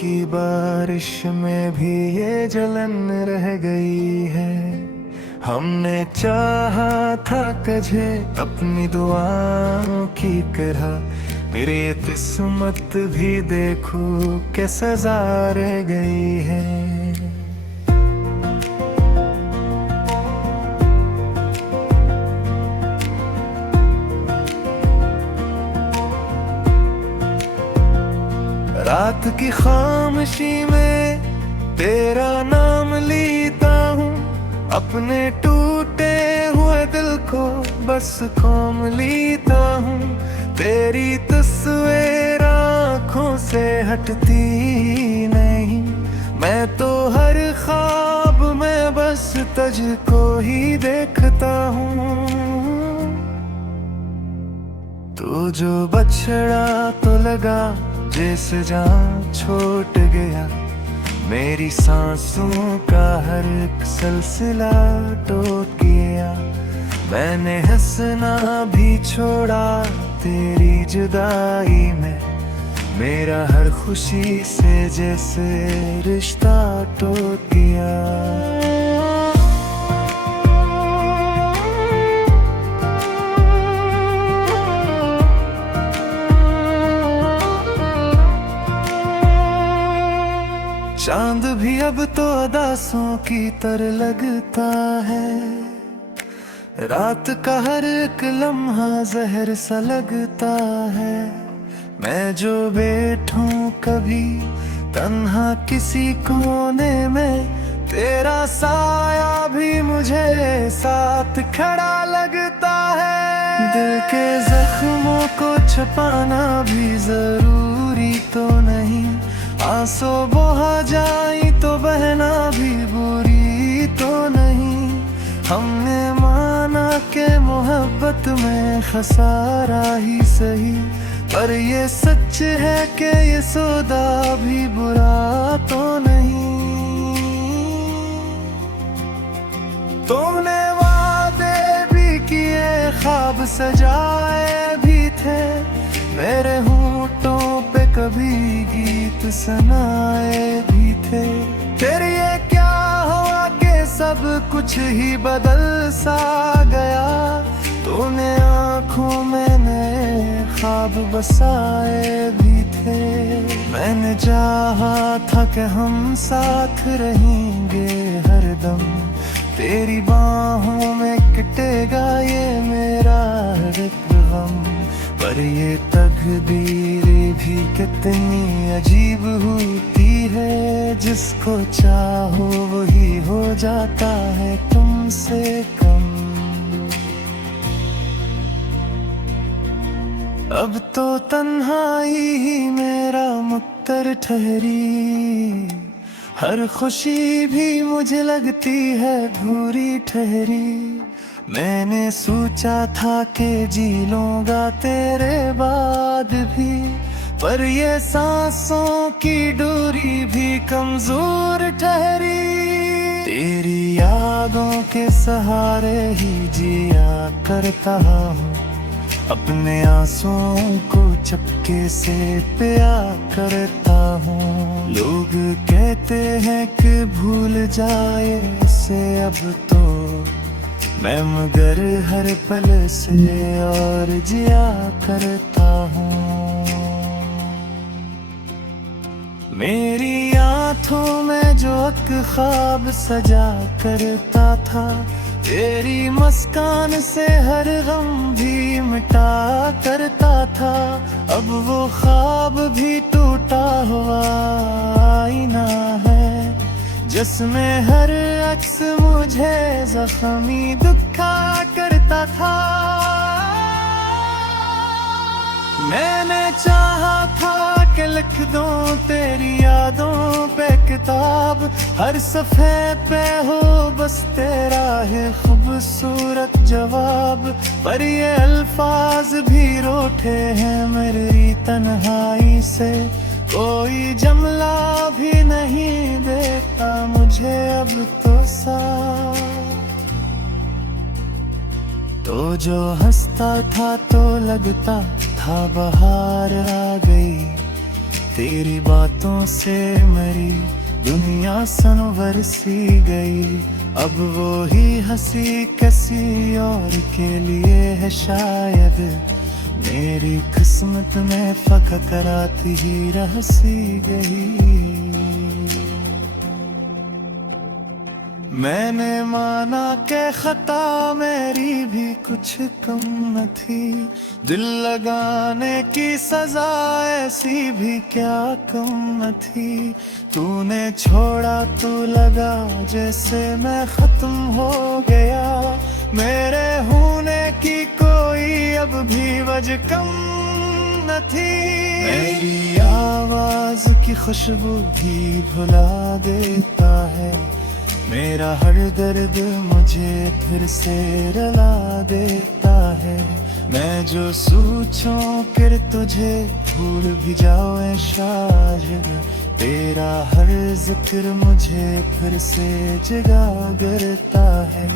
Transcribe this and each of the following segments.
की बारिश में भी ये जलन रह गई है। हमने चाहा था तुझे अपनी दुआओं की तरह, मेरी ये किस्मत भी देखो के सजा रह गई है। रात की खामोशी में तेरा नाम लेता हूँ, अपने टूटे हुए दिल को बस थाम लेता हूँ। तेरी तस्वीर आँखों से हटती नहीं, मैं तो हर ख्वाब में बस तुझको ही देखता हूँ। तू जो बछड़ा तो लगा जैसे जान छोड़ गया, मेरी सांसों का हर एक सिलसिला टूट गया। मैंने हंसना भी छोड़ा तेरी जुदाई में, मेरा हर खुशी से जैसे रिश्ता टूट गया। चांद भी अब तो अदासों की तरह लगता है, रात का हर एक लम्हा जहर सा लगता है। मैं जो बैठूं कभी तन्हा किसी कोने में, तेरा साया भी मुझे साथ खड़ा लगता है। दिल के जख्मों को छुपाना भी जरूरी तो नहीं, आंसू बहा जाई तो बहना भी बुरी तो नहीं। हमने माना के मोहब्बत में खसारा ही सही, पर ये सच है कि ये सौदा भी बुरा तो नहीं। तूने वादे भी किए, ख्वाब सजाए भी थे, मेरे होंठों पे कभी गीत सुनाए भी थे। फिर ये क्या हुआ कि सब कुछ ही बदल सा गया, तूने आँखों में नए ख्वाब बसाए भी थे। मैंने चाहा था कि हम साथ रहेंगे हरदम, तेरी बाहों में कटेगा ये मेरा हर एक गम। पर ये तकदीर भी कितनी अजीब होती है, जिसको चाहो वही हो जाता है तुमसे कम। अब तो तन्हाई ही मेरा मुक्तर ठहरी, हर खुशी भी मुझे लगती है भूरी ठहरी। मैंने सोचा था कि जी लूंगा तेरे बाद भी, पर ये सांसों की दूरी भी कमजोर ठहरी। तेरी यादों के सहारे ही जिया करता हूँ, अपने आंसुओं को चपके से पिया करता हूँ। लोग कहते हैं कि भूल जाए इसे अब तो मैं, मगर हर पल से और जिया करता हूँ। मेरी आँखों में जो एक ख्वाब सजा करता था, तेरी मुस्कान से हर गम भी मिटा करता था। अब वो ख्वाब भी टूटा हुआ आईना है, जिसमें हर अक्स मुझे जख्मी दुखा करता था। मैंने चाहा था कि लिख दूं तेरी यादों पे किताब, हर सफ़े पे हो बस तेरा है खूबसूरत जवाब। पर ये अल्फाज भी रूठे हैं मेरी तन्हाई से, कोई जमला भी नहीं देता मुझे अब तो साथ। तो जो हंसता था तो लगता था बहार आ गई, तेरी बातों से मेरी दुनिया संवर सी गई। अब वो ही हंसी किसी और के लिए है शायद, मेरी किस्मत में फकत रात ही रह सी गई। मैंने माना के खता मेरी भी कुछ कम न थी, दिल लगाने की सजा ऐसी भी क्या कम न थी। तूने छोड़ा तू लगा जैसे मैं खत्म हो गया, मेरे होने की कोई अब भी वजह कम न थी। मेरी आवाज की खुशबू भी भुला देता है, मेरा हर दर्द मुझे फिर से रुला देता है। मैं जो सोचूं फिर तुझे भूल भी जाऊं शायद, तेरा हर जिक्र मुझे फिर से जगा करता है।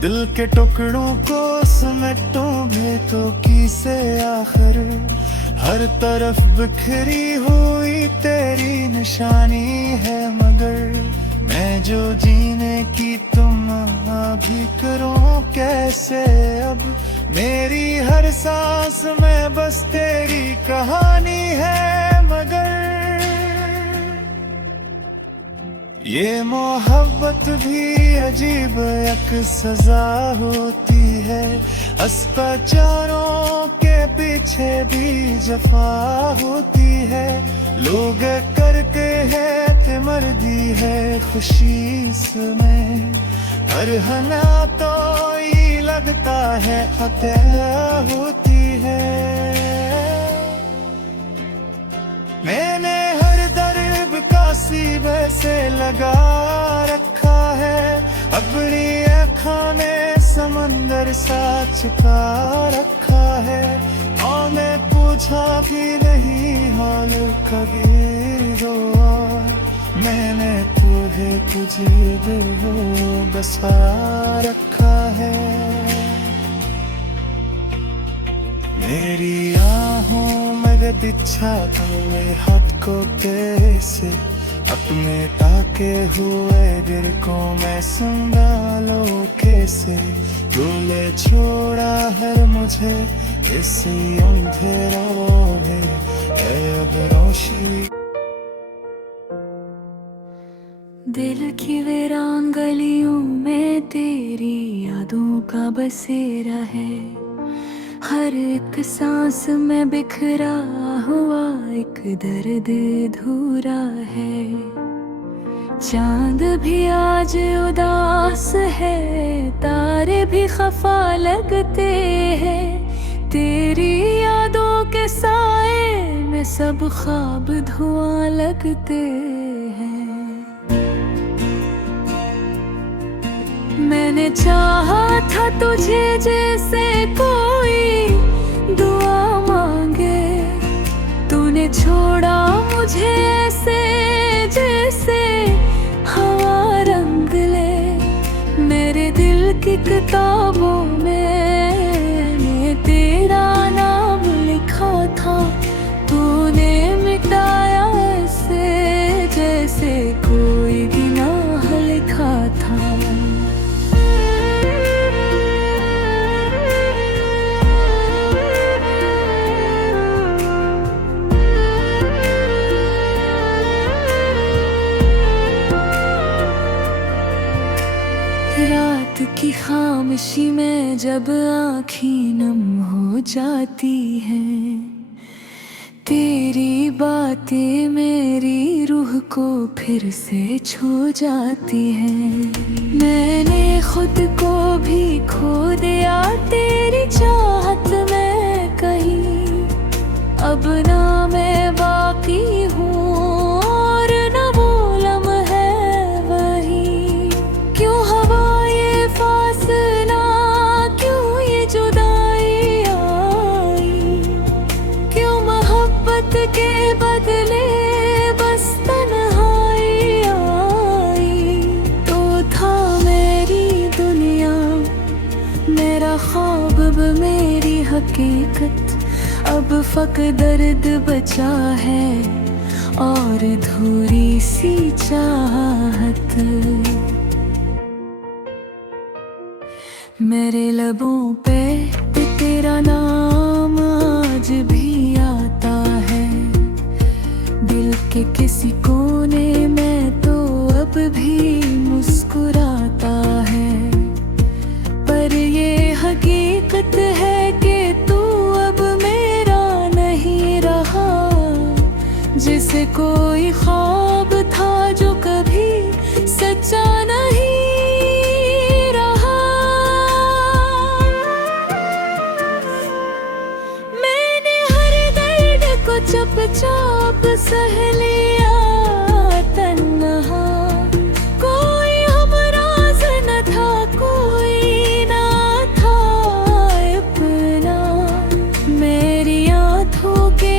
दिल के टुकड़ों को समेटूं भेतों की से आखिर, हर तरफ बिखरी हुई तेरी निशानी है, मगर मैं जो जीने की तुम भी करूं कैसे। अब मेरी हर सांस में बस तेरी कहानी है, मगर ये मोहब्बत भी अजीब एक सजा होती है। अस्पतालों के पीछे भी जफा होती है, लोग करके है थे मर्दी है खुशी इसमें, हर हना तो ये लगता है खतरा होती है। मैंने हर दर्द का सीबे से लगा रखा है, अपनी आँखों ने समंदर सा छुपा रखा है। औने पूछा भी नहीं हाल कभी दो, मैंने तुझे तुझे दिल बसा रखा है। मेरी आहों में इच्छा तुम्हें हाथ को कैसे, अपने ताके हुए दिल को मैं संभालो कैसे। तूने छोड़ा है मुझे इसी अंधेरों में, अब रोशनी। दिल की वीरान गलियों में तेरी यादों का बसेरा है, हर एक सांस में बिखरा हुआ एक दर्द अधूरा है। चांद भी आज उदास है, तारे भी खफा लगते हैं, तेरी यादों के साए में सब ख्वाब धुआं लगते हैं। मैंने चाहा था तुझे जैसे कोई दुआ मांगे, तूने छोड़ा मुझे ऐसे जैसे हवा रंग ले। मेरे दिल की किताबों में तेरा नाम लिखा था, तूने मिटाया ऐसे जैसे कोई गुनाह लिखा था। रात की खामोशी में जब आँखें नम हो जाती हैं, तेरी बातें मेरी रूह को फिर से छू जाती हैं। मैंने खुद को भी खो दिया तेरी चाहत में कहीं, अब ना मैं बाकी हूँ और ना वो लम्हा वही। क्यों हवा ये फासला, क्यों ये जुदाई आई, क्यों मोहब्बत के बदले बस तन्हाई आई। तो था मेरी दुनिया, मेरा ख्वाब, मेरी हकीकत, अब अब फक दर्द बचा है और धूरी सी चाहत। मेरे लबों पे तेरा नाम आज भी आता है, दिल के किसी कोने में तो अब भी मुस्कुराता है। पर ये हकीकत है कि तू अब मेरा नहीं रहा, जिसे कोई ख्वाब था जो कभी सच्चा नहीं रहा। मैंने हर दर्द को चुपचाप सह लिया तन्हा, कोई हमराज़ न था, कोई ना था अपना। मेरी आँखों के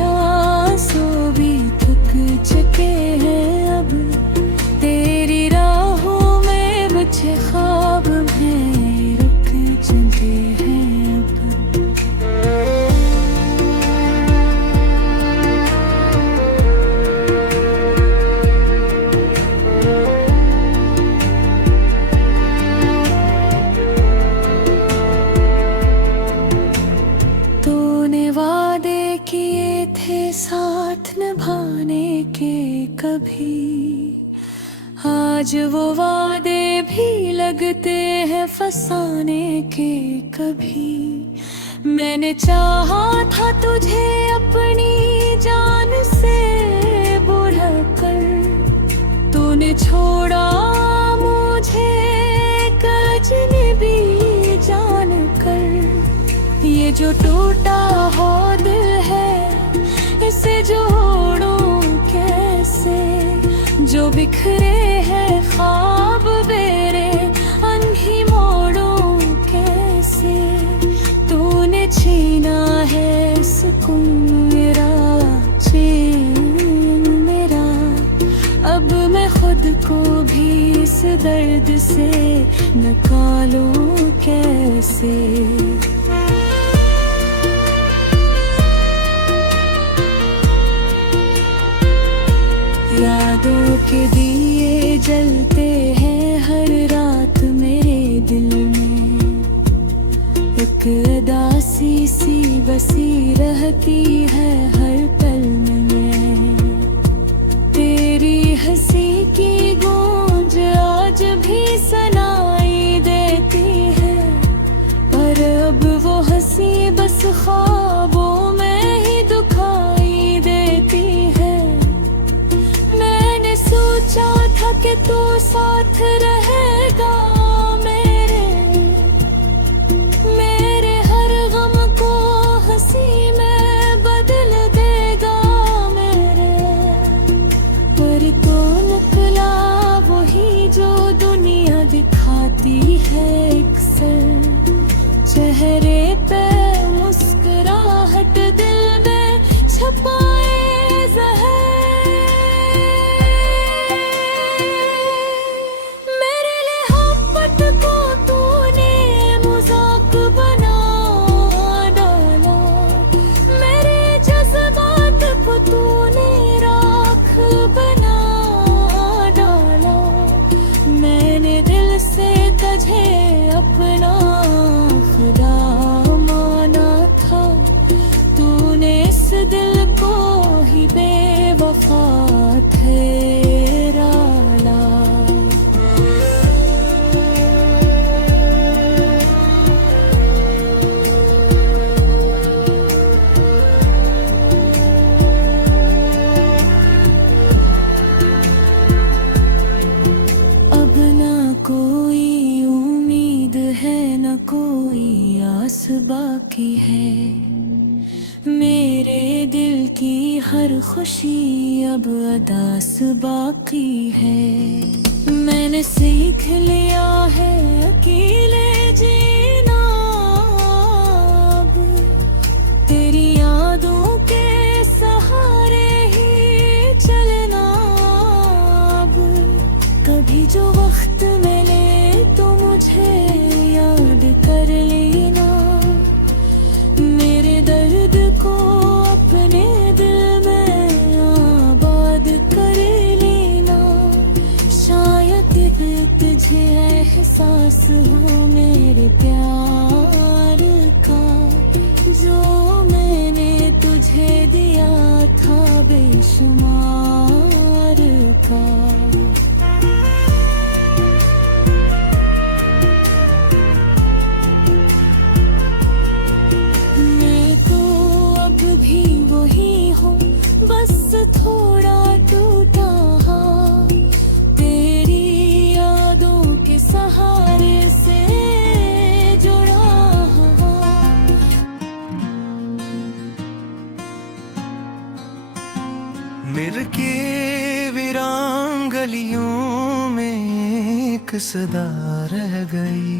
आंसू भी थक चुके हैं अब, तेरी राहों में बचे ख्वाब में रुक चुके हैं अब। तूने वादे किए थे साथ निभाने के कभी, आज वो वादे भी लगते हैं फसाने के कभी। मैंने चाहा था तुझे अपनी जान से बढ़कर, तूने छोड़ा मुझे अजनबी जान कर। ये जो टूटा हो दिल है इसे जोड़ूं कैसे, जो बिखरे हैं ख्वाब मेरे अनही मोड़ूं कैसे। तूने छीना है सुकून मेरा, चैन मेरा, अब मैं खुद को भी इस दर्द से निकालूं कैसे। यादों के दिए जलते हैं हर रात मेरे दिल में, एक उदासी सी बसी रहती है हर पल में। तेरी हंसी की गूंज आज भी सुनाई देती है, पर अब वो हंसी बस ख्वाबों में ही दुखाई देती है। मैंने सोचा था कि तू साथ रहेगा मेरे, मेरे हर गम को हंसी में बदल देगा मेरे। पर तो निकला वही जो दुनिया दिखाती है अक्सर, चेहरे पे मुस्कुराहट दिल में छुपाए ज़हर। अपना खुदा माना था, तूने इस दिल को ही बेवफा ठहरा ला। अब ना कोई न कोई आस बाकी है, मेरे दिल की हर खुशी अब अदास बाकी है। मैंने सीख लिया है अकेले जीना, अब तेरी यादों के सहारे ही चलना। अब कभी जो वक्त मिले तो मुझे याद कर लेना, मेरे दर्द एहसास हो मेरे प्यार का, जो मैंने तुझे दिया था बेशुमार का। मैं तो अब भी वही हूँ, बस थोड़ा टूटा हाँ, तेरी यादों के सहारे से जुड़ा हुआ। मिल के वीरान गलियों में एक सदा रह गई,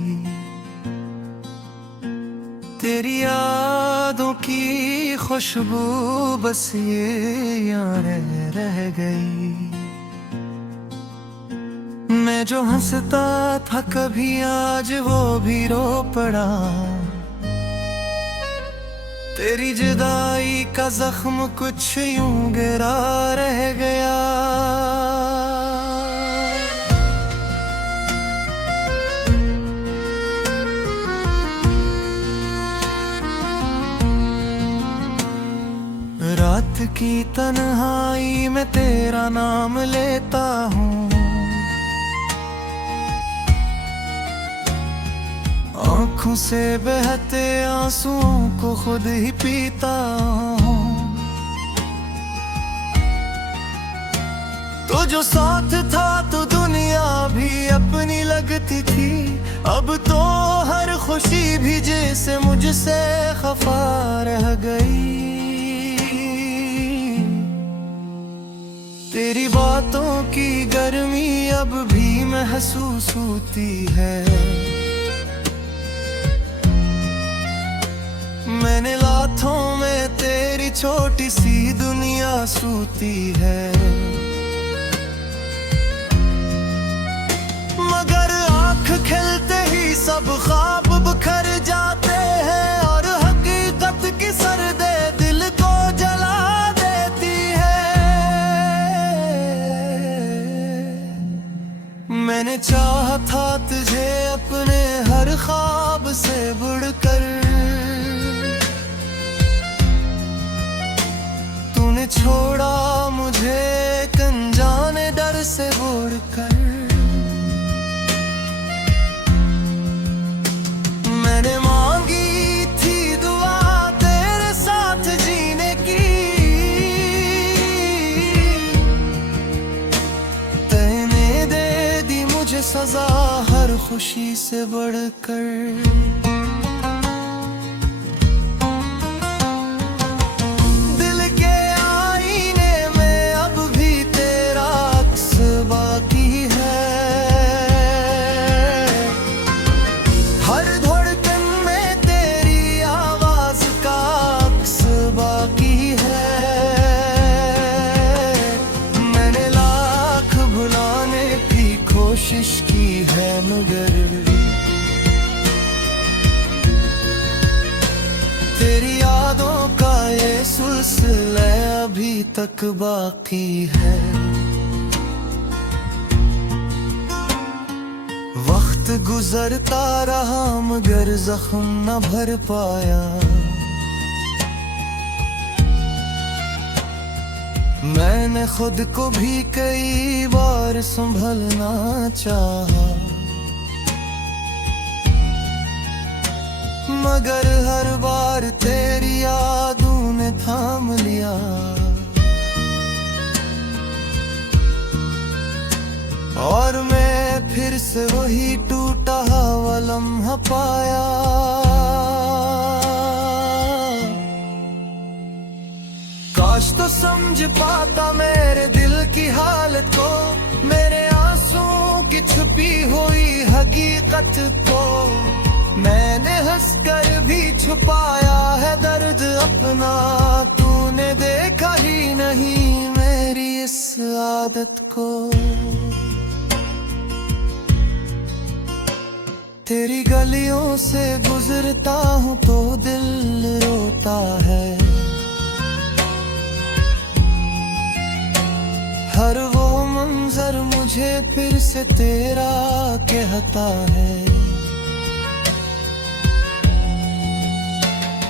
तेरी यादों की खुशबू बस ये यहाँ रह गई। मैं जो हंसता था कभी आज वो भी रो पड़ा, तेरी जुदाई का जख्म कुछ यूं गिरा रह गया। रात की तन्हाई में तेरा नाम लेता हूँ, आँखों से बहते आंसुओं को खुद ही पीता हूँ। तो जो साथ था तो दुनिया भी अपनी लगती थी, अब तो हर खुशी भी जैसे मुझसे खफा रह गई। तेरी बातों की गर्मी अब भी महसूस होती है, मैंने लाथों में तेरी छोटी सी दुनिया सूती है। मगर आँख खिलते ही सब ख्वाब बिखर जाते हैं, और हकीकत की सर्दे दिल को जला देती है। मैंने चाहा था तुझे अपने हर ख्वाब से बढ़कर, तूने छोड़ा मुझे एक अनजाने डर से बोलकर। मैंने मांगी थी दुआ तेरे साथ जीने की, तूने दे दी मुझे सजा हर खुशी से बढ़कर। कोशिश की है मगर तेरी यादों का ये सिलसिला अभी तक बाकी है। वक्त गुजरता रहा मगर जख्म न भर पाया, मैंने खुद को भी कई बार संभलना चाहा, मगर हर बार तेरी यादों ने थाम लिया। और मैं फिर से वही टूटा हुआ लम्हा पाया। काश तो समझ पाता मेरे दिल की हालत को, मेरे आंसुओं की छुपी हुई हकीकत को। मैंने हंसकर भी छुपाया है दर्द अपना, तूने देखा ही नहीं मेरी इस आदत को। तेरी गलियों से गुजरता हूँ तो दिल रोता है, हर वो मंज़िल नजर मुझे फिर से तेरा कहता है।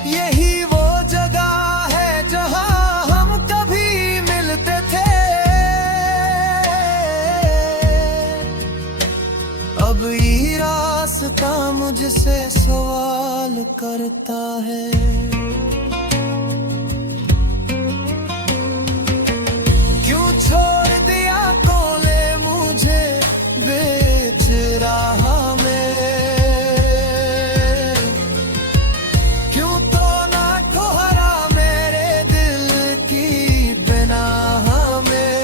यही वो जगह है जहां हम कभी मिलते थे। अब ये रास्ता मुझसे सवाल करता है। क्यों छोड़ दिया कोले मुझे बेच रहा में। क्यों तो ना कोहरा मेरे दिल की बेनाह में।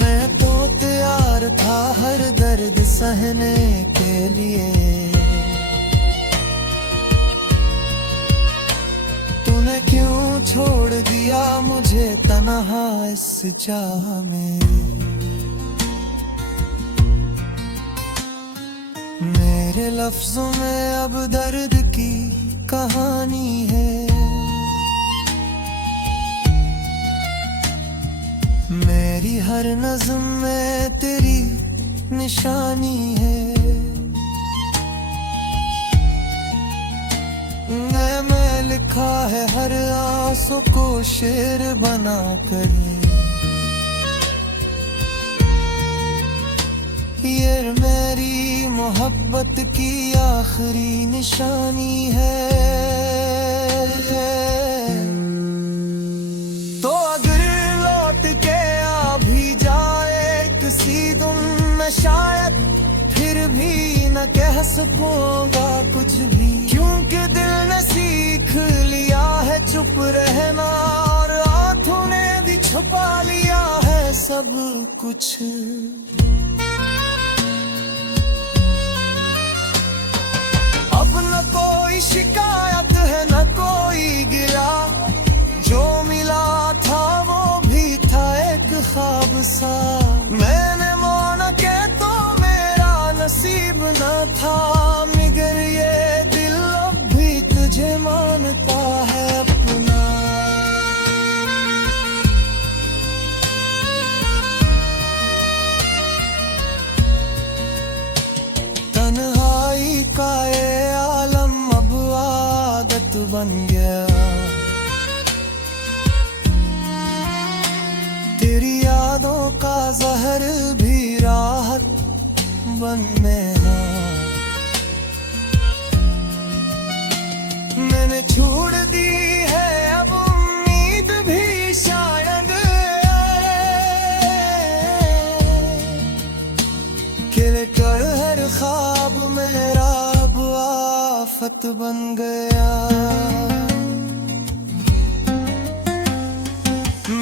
मैं तो तैयार था हर दर्द सहने के लिए। तूने क्यों छोड़ दिया मुझे तन्हा इस चाह में। मेरे लफ्जों में अब दर्द की कहानी है। मेरी हर नज़्म में तेरी निशानी है। मैं लिखा है हर आंसू को शेर बना कर। ये मेरी मोहब्बत की आखिरी निशानी है। तो अगर लौट के आ भी जाए किसी दिन में शायद फिर भी न कह सकूंगा कुछ भी। क्योंकि दिल ने सीख लिया है चुप रहना और आंखों ने भी छुपा लिया है सब कुछ। अब न कोई शिकायत है न कोई गिला। जो मिला था वो भी था एक ख्वाब सा। मैंने माना के तो मेरा नसीब न था मगर ये दिल अब भी तुझे मानता है अपना। तन्हाई का ये आलम अब आदत बन गया। तेरी यादों का जहर भी राहत बन गया। मैंने छोड़ दी है अब उम्मीद भी शायद। खिल कर हर ख्वाब मेरा अब आफत बन गया।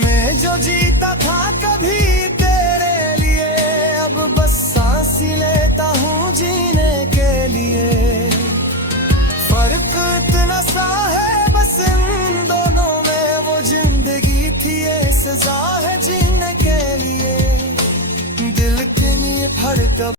मैं जो जी